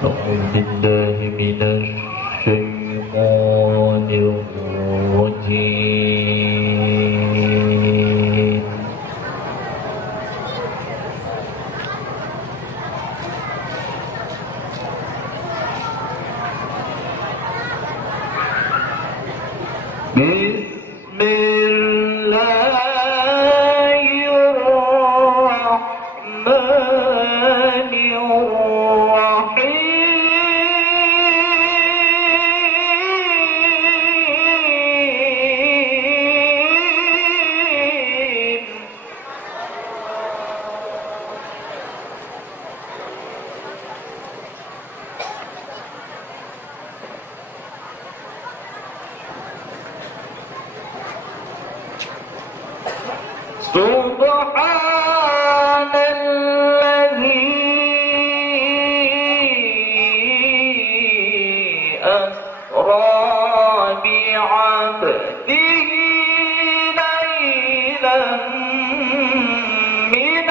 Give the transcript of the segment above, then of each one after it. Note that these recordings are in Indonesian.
أعوذ بالله من الشيطان الرجيم. بسم الله الرحمن الرحيم. سبحان الذي أسرى بعبده ليلا من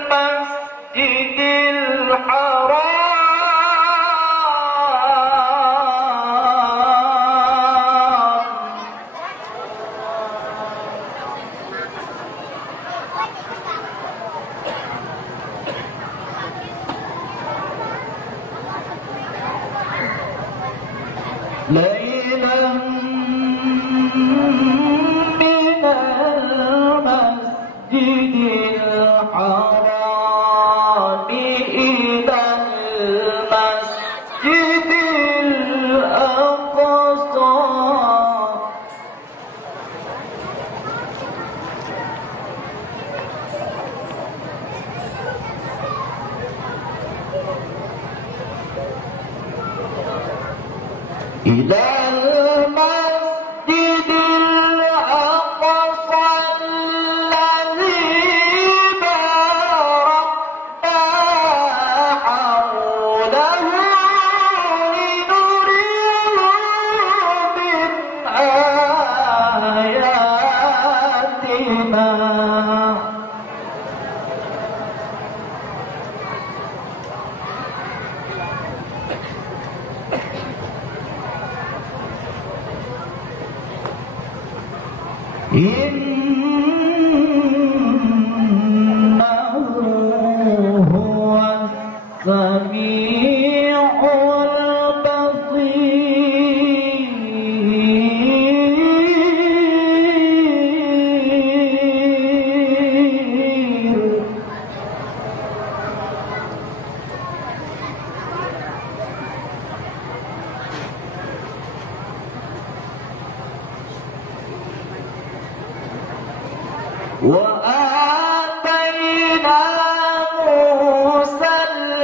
المسجد الحرام ليلا من المسجد الحرام إلى المسجد الأقصى إلى المسجد الأقصى الذي باركنا حوله لنريه من آياتنا. إنه هو السميع البصير. وآتينا موسى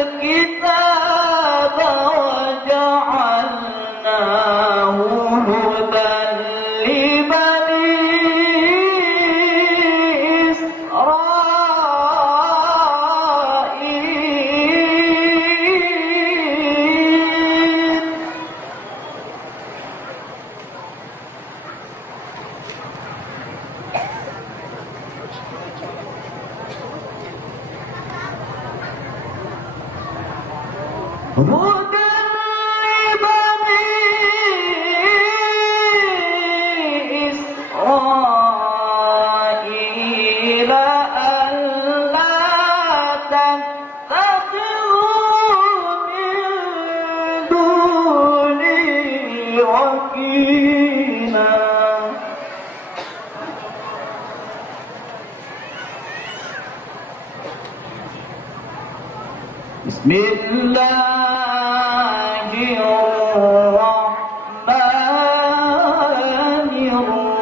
الكتاب وجعلناه هدى لبني إسرائيل. هدى لبني إسرائيل ألا تتخذوا من دوني وكيلا. بسم الله الرحمن الرحيم.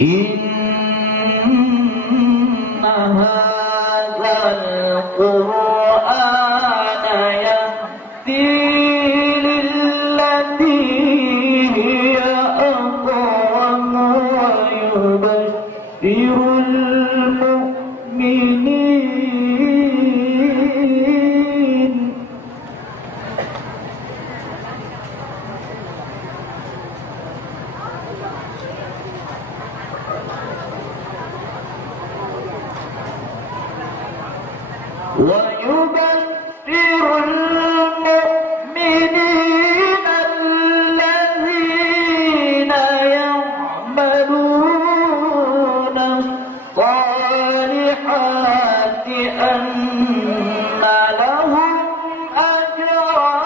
إن هذا القرآن يهدي للتي هي أقوم ويبشر المؤمنين ويبشر المؤمنين الذين يعملون الصالحات أن لهم أجرا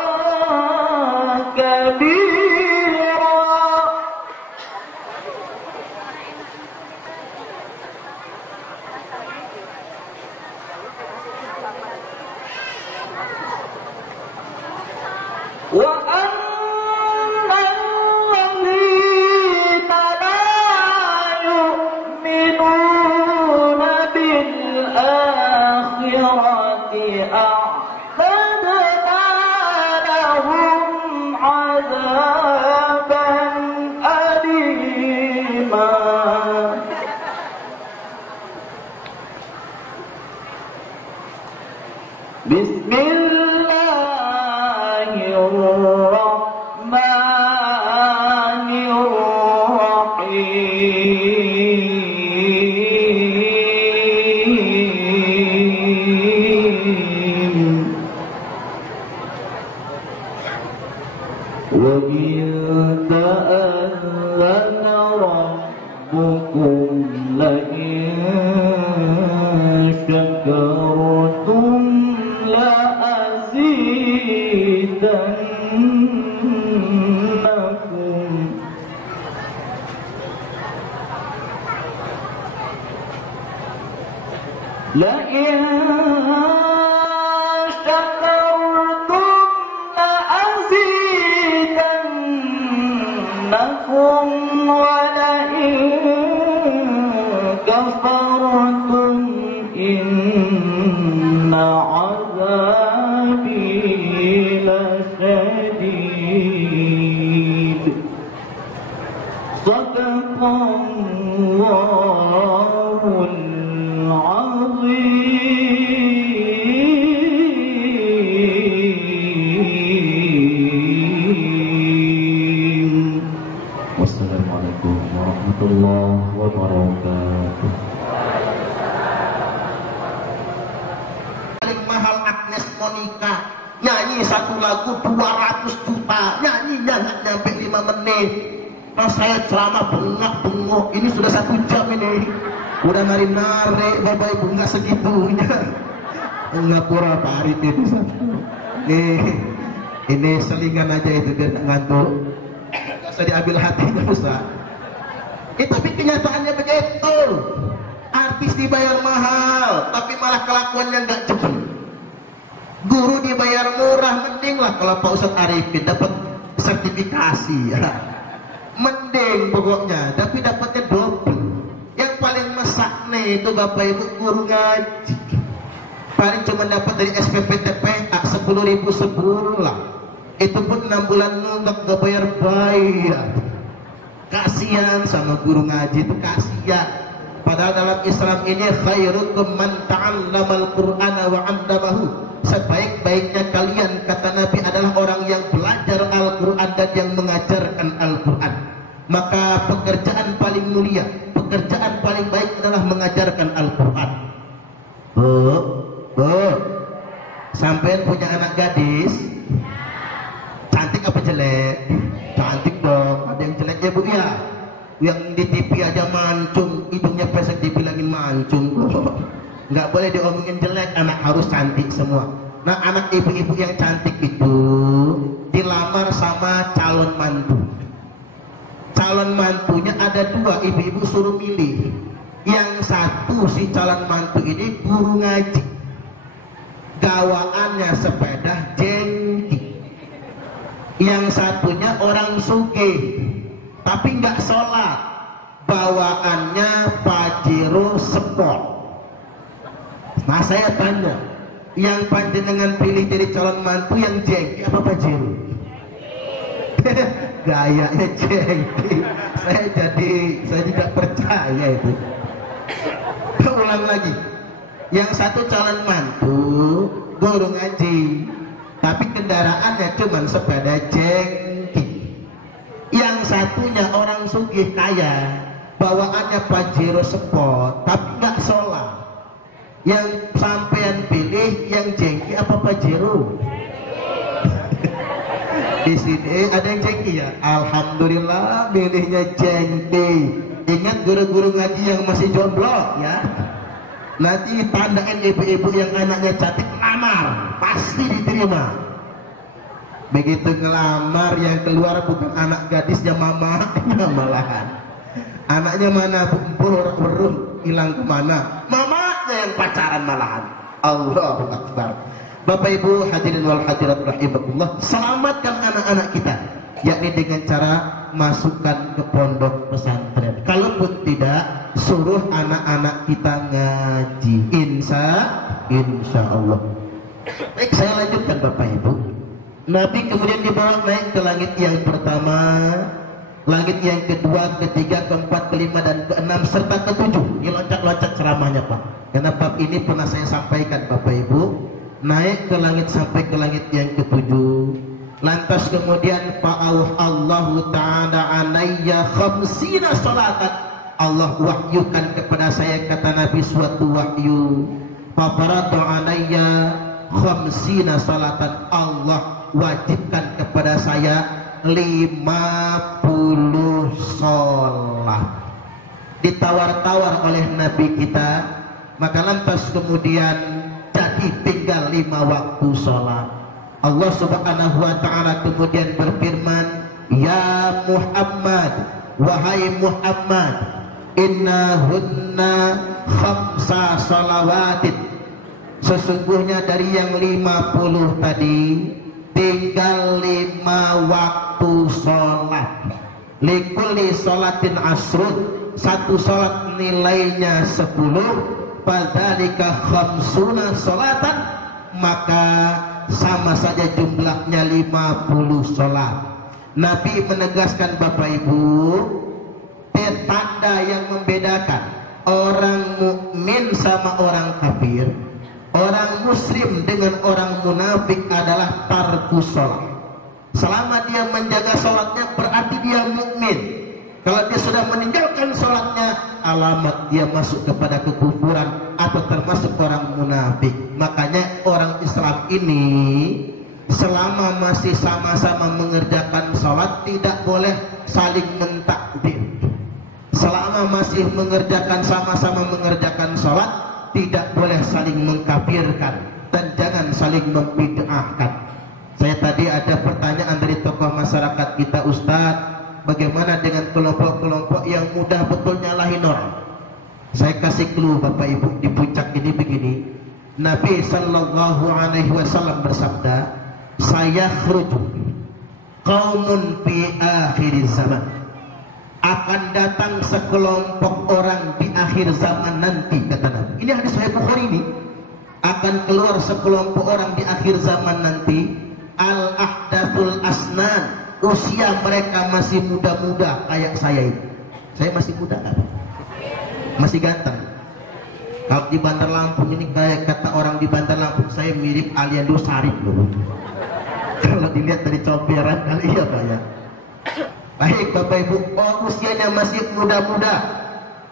كبيرا. وأن الذين لا يؤمنون بالآخرة أعتدنا لهم عذابا أليما. بسم الله الرحمن الرحيم. وإذ تأذن ربكم لئن شكرتم لأزيدنكم. لئن شكرتم لأزيدنكم ولئن كفرتم إن عذابي لشديد. صدق الله العظيم. والسلام عليكم ورحمة الله وبركاته. Paling mahal Agnes Monica, nyanyi satu lagu 200 juta, nyanyinya nggak nyampe 5 menit. Nah saya ceramah bengak-bengok, ini sudah 1 jam ini, udah nari-nari, bapak ibu nggak segitunya. Ngapura Pak Arif itu satu. Ini selingan aja itu biar nggak ngantuk, nggak usah diambil hatinya Ustaz. Tapi kenyataannya begitu. Artis dibayar mahal, tapi malah kelakuannya nggak jujur. Guru dibayar murah, mending lah kalau Pak Ustadz Arifin dapat sertifikasi ya. Mending pokoknya, tapi dapatnya double. Yang paling mesak nih itu Bapak Ibu guru ngaji. Paling cuma dapat dari SPP TPA 10.000 sebulan. Itu pun 6 bulan nunggak gak bayar. Kasihan sama guru ngaji itu, kasihan. Padahal dalam Islam ini khairukum man ta'allamal Qur'ana wa 'allamahu. Sebaik-baiknya kalian, kata Nabi, adalah orang yang belajar Al-Qur'an dan yang mengajarkan Al-Qur'an. Maka pekerjaan paling mulia, pekerjaan paling baik adalah mengajarkan Al-Qur'an. Bu, sampean punya anak gadis? Cantik apa jelek? Cantik dong. Ada yang jeleknya Bu ya? Yang di TV aja mancung, hidungnya pesek dibilangin mancung. Nggak boleh diomongin jelek, anak harus cantik semua. Nah anak ibu-ibu yang cantik itu dilamar sama calon mantu. Calon mantunya ada 2, ibu-ibu suruh milih. Yang satu si calon mantu ini guru ngaji, gawaannya sepeda jengki. Yang satunya orang sugih tapi nggak sholat, bawaannya Pajero Sport. Nah saya tanya, yang panjenengan pilih jadi calon mantu yang jengki apa Pajero? Gayanya jengki. Saya tidak percaya itu. Ulang lagi, yang satu calon mantu guru ngaji, tapi kendaraannya cuma sepeda jengki. Yang satunya orang sugih kaya, bawaannya Pajero Sport tapi nggak sholat. Yang sampean pilih yang jengki apa Pajero? Di sini ada yang jengki ya. Alhamdulillah milihnya jengki. Ingat guru-guru ngaji yang masih jomblo ya. Nanti tandain ibu-ibu yang anaknya cantik lamar, pasti diterima. Begitu ngelamar yang keluar bukan anak gadisnya mamanya malahan. Anaknya mana burung hilang kemana? Mamanya yang pacaran malahan. Allahu Akbar. Bapak Ibu hadirin wal hadirat rahimakumullah, selamatkan anak-anak kita, yakni dengan cara masukkan ke pondok pesantren. Kalaupun tidak, suruh anak-anak kita ngaji. Insya Allah. Baik, saya lanjutkan Bapak Ibu. Nabi kemudian dibawa naik ke langit yang pertama, langit yang kedua, ketiga, keempat, kelima, dan keenam, serta ketujuh. Ini loncat-loncat ceramahnya Pak. Karena bab ini pernah saya sampaikan Bapak Ibu. Naik ke langit sampai ke langit yang ketujuh. Lantas kemudian fa'auh Allahu ta'ala alayya khamsina salatan. Allah wahyukan kepada saya, kata Nabi, suatu wahyu. Fafaratu alayya khamsina salatan. Allah wajibkan kepada saya 50 sholat. Ditawar-tawar oleh Nabi kita, maka lantas kemudian jadi tinggal 5 waktu sholat. Allah subhanahu wa ta'ala kemudian berfirman, ya Muhammad, wahai Muhammad, innahunna khamsa shalawatin. Sesungguhnya dari yang 50 tadi tinggal 5 waktu sholat. Likulli sholatin asrun, satu sholat nilainya 10. Fadzalika khamsuna sholatan, maka sama saja jumlahnya 50 sholat. Nabi menegaskan Bapak Ibu, tanda yang membedakan orang mukmin sama orang kafir, orang muslim dengan orang munafik adalah tarku sholat. Selama dia menjaga sholatnya berarti dia mukmin. Kalau dia sudah meninggalkan sholatnya, alamat dia masuk kepada kekufuran atau termasuk orang munafik. Makanya orang Islam ini selama masih sama-sama mengerjakan sholat tidak boleh saling mentakdir. Selama masih sama-sama mengerjakan sholat tidak boleh saling mengkafirkan dan jangan saling membid'ahkan. Saya tadi ada pertanyaan dari tokoh masyarakat kita, Ustadz, bagaimana dengan kelompok-kelompok yang mudah betul nyalahin orang? Saya kasih clue Bapak Ibu di puncak ini begini. Nabi sallallahu alaihi wasallam bersabda, saya khruju qaumun fi akhir zaman. Akan datang sekelompok orang di akhir zaman nanti, kata Nabi. Ini hadis Sahih Bukhari ini. Akan keluar sekelompok orang di akhir zaman nanti, al-ahdathul asnan, usia mereka masih muda-muda kayak saya ini. Saya masih muda kan? Masih ganteng. Kalau di Bandar Lampung ini kayak kata orang di Bandar Lampung, saya mirip Aliando Sarip loh. Kalau dilihat dari comberan kali iya Pak ya. Baik Bapak Ibu, usianya masih muda-muda.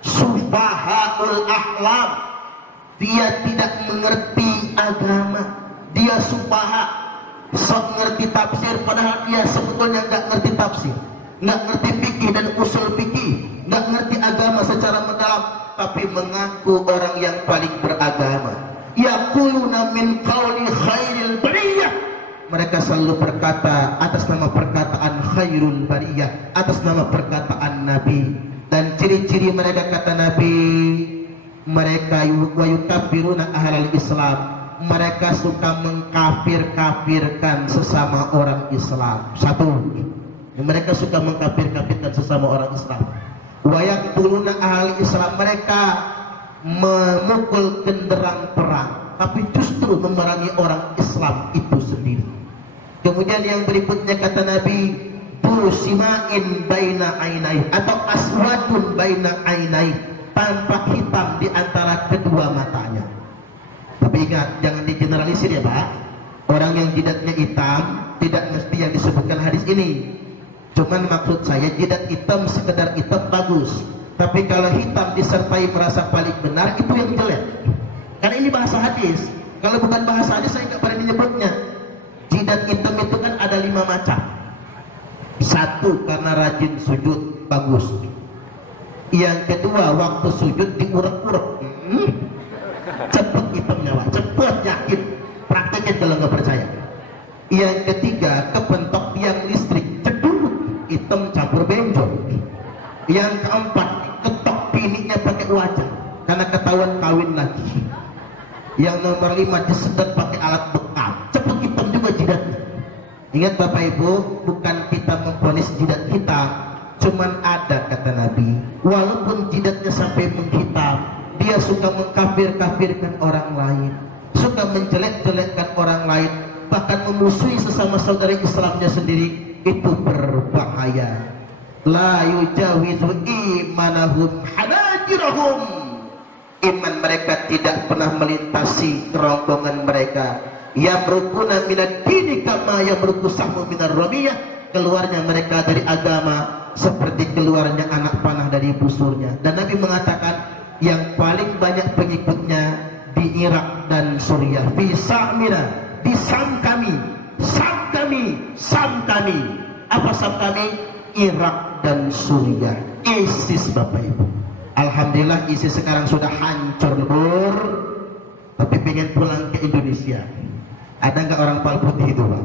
Sufahaul ahlam, dia tidak mengerti agama. Dia sufaha, sok ngerti tafsir, padahal dia sebetulnya nggak ngerti tafsir, nggak ngerti fikih dan usul fikih, nggak ngerti agama secara mendalam, tapi mengaku orang yang paling beragama. Yaquluna min qauli khairil bariyah. Mereka selalu berkata atas nama perkataan khairul bariyah, atas nama perkataan Nabi. Dan ciri-ciri mereka, kata Nabi, mereka yukaffiruna ahlal Islam, mereka suka mengkafir-kafirkan sesama orang Islam. Satu, mereka suka mengkafir-kafirkan sesama orang Islam. Wa yaqtuluna ahlal Islam, mereka memukul genderang perang, tapi justru memerangi orang Islam itu sendiri. Kemudian yang berikutnya kata Nabi, busimain baina ainai, atau aswadun baina ainai, tampak hitam di antara kedua matanya. Tapi ingat, jangan digeneralisir ya Pak. Orang yang jidatnya hitam tidak mesti yang disebutkan hadis ini. Cuman maksud saya, jidat hitam sekedar hitam bagus, tapi kalau hitam disertai merasa paling benar, itu yang jelek. Karena ini bahasa hadis. Kalau bukan bahasa hadis saya nggak berani nyebutnya. Jidat hitam itu kan ada 5 macam. 1 karena rajin sujud, bagus. Yang kedua waktu sujud diurek-urek, cepet hitamnya Pak, cepet, yakin, praktekin kalau nggak percaya. Yang ketiga kepentok tiang listrik, cedul, hitam campur benjol. Yang keempat ketok piniknya pakai wajah karena ketahuan kawin lagi. Yang nomor 5 disedot pakai alat bekam, cepet hitam juga jidatnya. Ingat Bapak Ibu, bukan kita memvonis jidat hitam, cuman ada kata Nabi, walaupun jidatnya sampai menghitam, dia suka mengkafir-kafirkan orang lain, suka menjelek-jelekkan orang lain, bahkan memusuhi sesama saudara Islamnya sendiri. Itu berbahaya. La yujawizu imanahum hanajirahum. Iman mereka tidak pernah melintasi kerongkongan mereka. Yamrukuna minad dini kama yamruku sahmu minar ramiyah. Keluarnya mereka dari agama seperti keluarnya anak panah dari busurnya. Dan Nabi mengatakan yang paling banyak pengikutnya di Irak dan Suriah. Fi Sa'mina, di Sam kami, Sam kami, Sam kami. Apa Sam kami? Irak dan Suriah. ISIS Bapak Ibu. Alhamdulillah ISIS sekarang sudah hancur lebur, tapi pengen pulang ke Indonesia. Ada nggak orang Pal Putih itu Pak?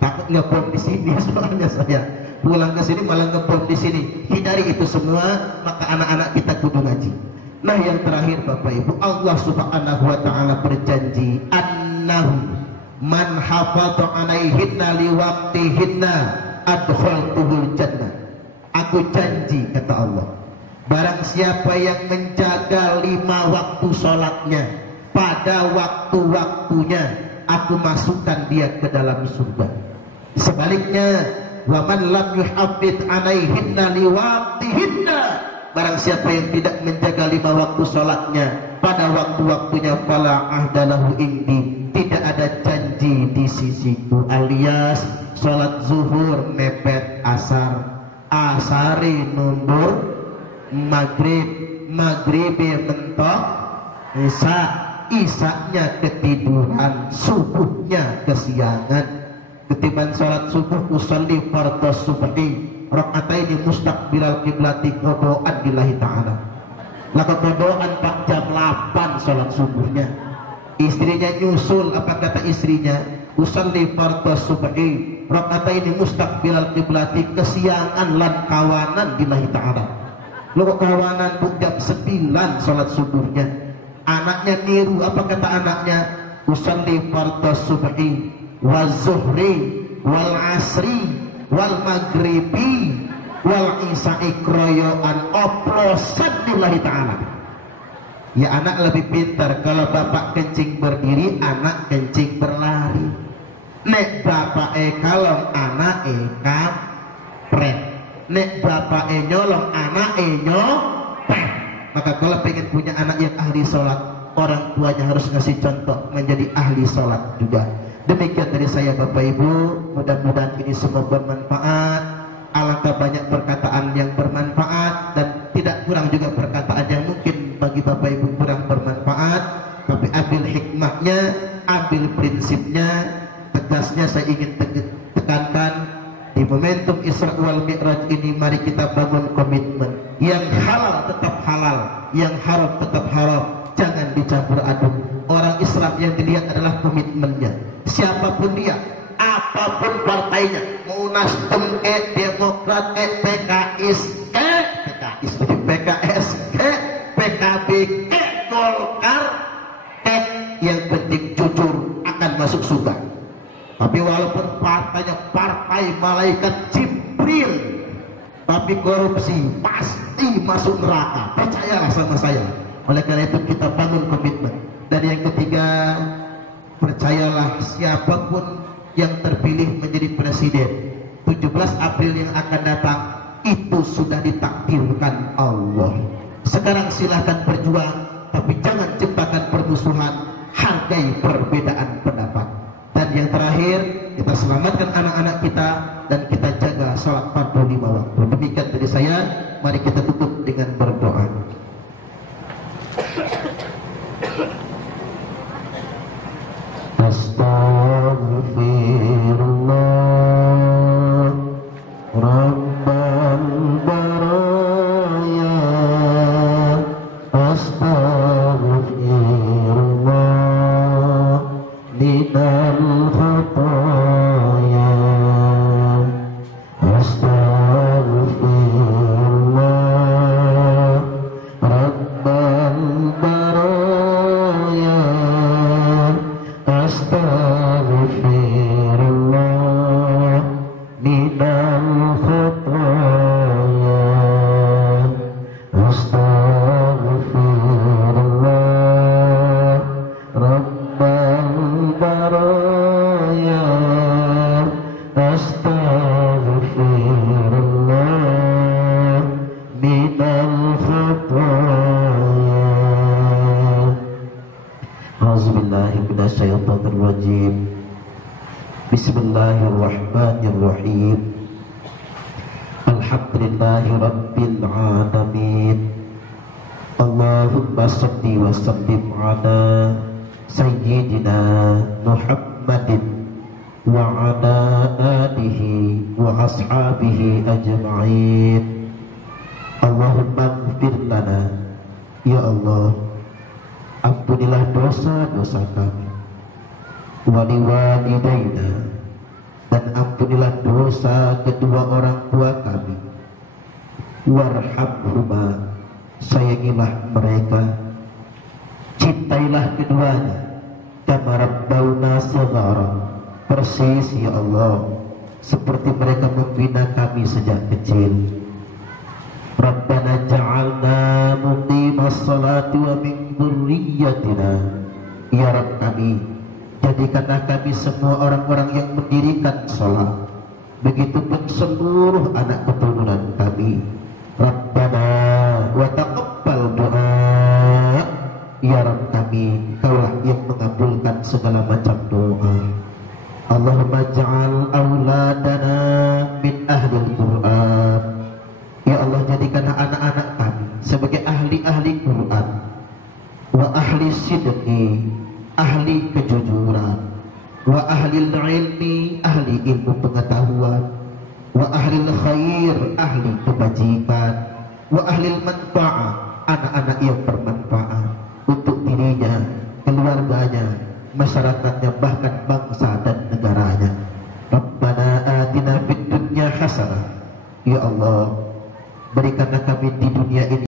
Takut ngebom di sini soalnya saya. Pulang ke sini malah ngebom di sini. Hindari itu semua, maka anak-anak kita kudu ngaji. Nah yang terakhir Bapak Ibu, Allah Subhanahu wa taala berjanji, annahu man hafadha alaihinna liwaqtihinna adkhaltuhul jannah. Aku janji kata Allah, barang siapa yang menjaga 5 waktu sholatnya pada waktu-waktunya, aku masukkan dia ke dalam surga. Sebaliknya, wa man lam yuhaffidh alaihinna liwaqtihinna, barang siapa yang tidak menjaga 5 waktu salatnya pada waktu-waktunya, fala ahdalahu indi, tidak ada janji di sisiku. Alias salat zuhur mepet asar, asari mundur maghrib, maghribe mentok isya, isaknya ketiduran, subuhnya kesiangan. Ketimbang sholat subuh usolli fardhu subhi rakataini mustaqbilal qiblati qadaan billahi ta'ala. Laka qadaan 4 jam 8 sholat subuhnya. Istrinya nyusul, apa kata istrinya? Usolli fardhu subhi rakataini mustaqbilal qiblati, kesiangan lan kawanan billahi ta'ala. Lo kawanan jam 9 sholat subuhnya. Anaknya niru, apa kata anaknya? Usolli fardhu subhi wal zuhri wal asri wal maghribi wal isya'i kroyoan, oplosan lillahi ta'ala. Ya anak lebih pintar, kalau bapak kencing berdiri, anak kencing berlari. Nek bapak kalong, anak kampret. Nek bapak nyolong, anak nyopet. Maka kalau pengen punya anak yang ahli sholat, orang tuanya harus ngasih contoh menjadi ahli sholat juga. Demikian dari saya Bapak Ibu, mudah-mudahan ini semua bermanfaat. Alangkah banyak perkataan yang bermanfaat dan tidak kurang juga perkataan yang mungkin bagi Bapak Ibu kurang bermanfaat. Tapi ambil hikmahnya, ambil prinsipnya. Tegasnya saya ingin tekankan, di momentum Isra wal Mi'raj ini mari kita bangun komitmen. Yang halal tetap halal, yang haram tetap haram. Jangan dicampur aduk. Orang Islam yang dilihat adalah komitmennya. Siapapun dia, apapun partainya, mau Nasdem Demokrat PKS PKS PKB Golkar, yang penting jujur akan masuk surga. Tapi walaupun partainya partai malaikat Jibril, tapi korupsi pasti masuk neraka. Percayalah sama saya. Oleh karena itu kita bangun komitmen. Dan yang ketiga, percayalah siapapun yang terpilih menjadi presiden 17 April yang akan datang, itu sudah ditakdirkan Allah. Sekarang silahkan berjuang, tapi jangan ciptakan permusuhan, hargai perbedaan pendapat. Dan yang terakhir, kita selamatkan anak-anak kita dan kita jaga sholat fardu 5 waktu. Demikian dari saya, mari kita tutup dengan berdoa. astaghfirullah minal khataya astaghfirullah rabbal baraya astaghfirullah minal khataya astaghfirullah rabbal baraya astaghfirullah minal khataya. A'udzubillahi minasyaitonir rajim. Bismillahirrahmanirrahim. Alhamdulillahi rabbil alamin. Allahumma shalli wa sallim ala sayyidina Muhammadin wa ala alihi wa ashabihi ajma'in. Allahumma ighfir lana, ya Allah, ampunilah dosa-dosa kami, wali walidaina, dan ampunilah dosa kedua orang tua kami, warhamhuma, sayangilah mereka, cintailah keduanya, kama rabbauna shaghara, persis ya Allah seperti mereka membina kami sejak kecil. Rabbana ja'alna muqimas salati wa min dzurriyyatina, ya Rabb kami, jadikanlah kami semua orang-orang yang mendirikan salat, begitupun seluruh anak keturunan kami. Rabbana wa taqabbal doa, ya Rabb kami, kaulah yang mengabulkan segala macam doa. Allahumma ja'al auladana min ahlil Qur'an, ya Allah jadikanlah anak-anak kami sebagai ahli-ahli Quran, wa ahli sidqi, ahli kejujuran, wa ahli ilmi, ahli ilmu pengetahuan, wa ahli khair, ahli kebajikan, wa ahli manfaat, anak-anak yang bermanfaat untuk dirinya, keluarganya, masyarakatnya, bahkan bangsa dan negaranya. Rabbana atina fid dunya hasanah, ya Allah berikanlah kami di dunia ini